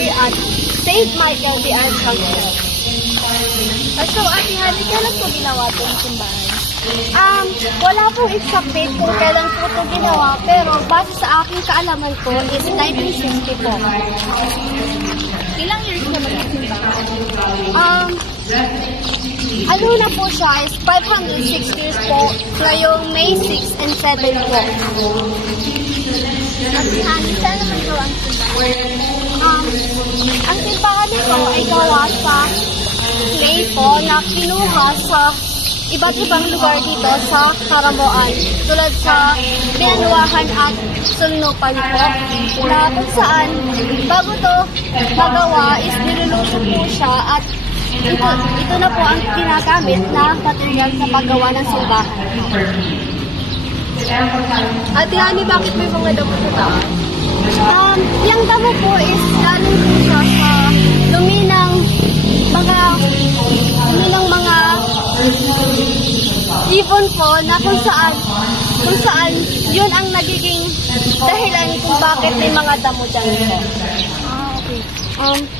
Mary at Saint Michael the Archangel. So, Ate Hani, kailan po ginawa po yung simbahan? Wala pong exact date kung kailan po ito ginawa, pero base sa aking kaalaman po is 1960 po. Ilang years na magsisimbahan? Ano na po siya is 506 years po, ngayong May 6 and 7 po. Ate Hani, saan naman gawa ang simbahan? Ang simbahan nito ay gawa sa clay po na kinuha sa iba't ibang lugar dito sa Caramoan, tulad sa Bianuahan at Sulnupan po, na kung saan bago to magawa is niluluto po siya at ito na po ang ginagamit na material sa paggawa ng simbahan. Ate Hani, bakit may mga damo sa taas? Yung damo po is galing po siya sa dumi ng mga ibon po na kung saan yun ang nagiging dahilan kung bakit may mga damo dyan po. Okay.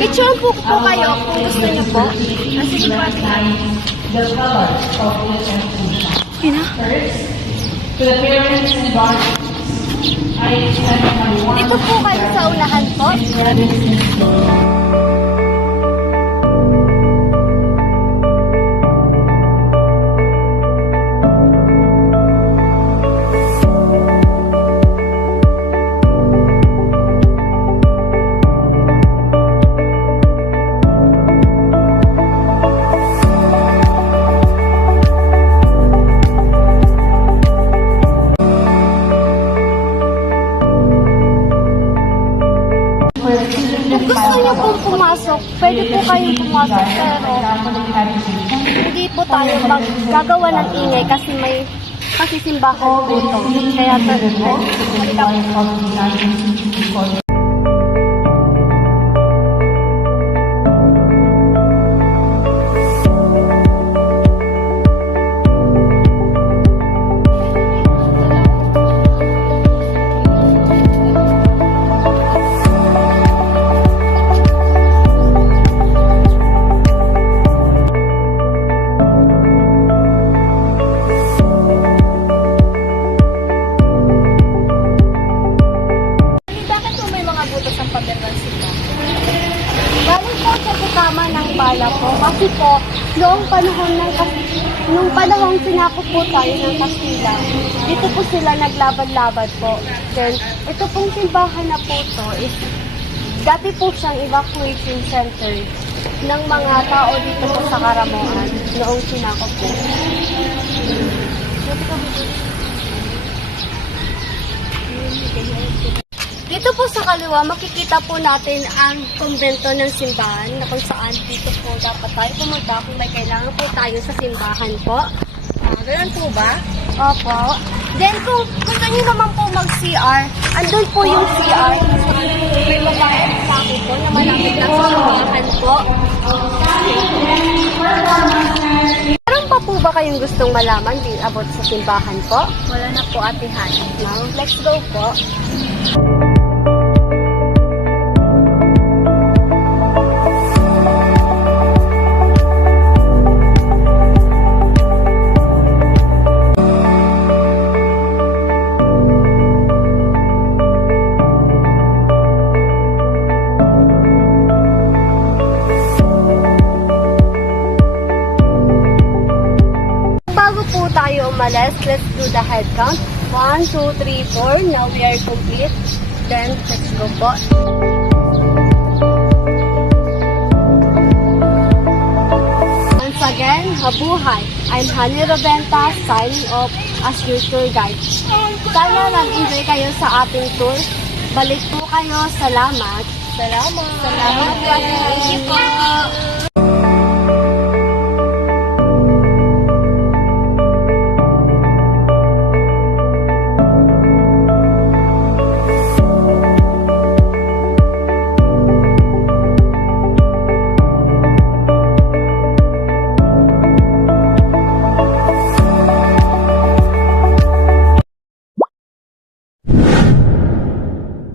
Picture po kayo kung gusto niyo po. Sige po, Ate Hani. Dito po kayo sa unahan po. Kung gusto niyo pong pumasok, pwede po kayong pumasok, pero hindi po tayo gagawa ng ingay kasi may pasisimbahan po ito. Kaya galing po sa bukama ng bala po kasi po noong panahong sinakop po tayo ng Kastila, dito po sila naglaban-laban po. Then, ito pong simbahan na po to is dati po siyang evacuation center ng mga tao dito po sa Caramoan noong sinakop po. Dito po sa kaliwa, makikita po natin ang kumbento ng simbahan na kung saan dito po dapat tayo pumunta kung may kailangan po tayo sa simbahan po. Ganun po ba? Opo. Then kung gusto niyo naman po mag-CR, andun po yung CR. May babae sa akin po na malapit lang sa simbahan po. Meron pa po ba kayong gustong malaman about sa simbahan po? Wala na po, Ate Hani. Now, let's go po. Tayo umalis. Let's do the head count. 1, 2, 3, 4. Now we are complete. Then, let's go po. Once again, mabuhay. I'm Hani Roventa, signing off as your tour guide. Sana nag-enjoy kayo sa ating tour. Balik po kayo. Salamat. Salamat. Salamat po. Thank you po.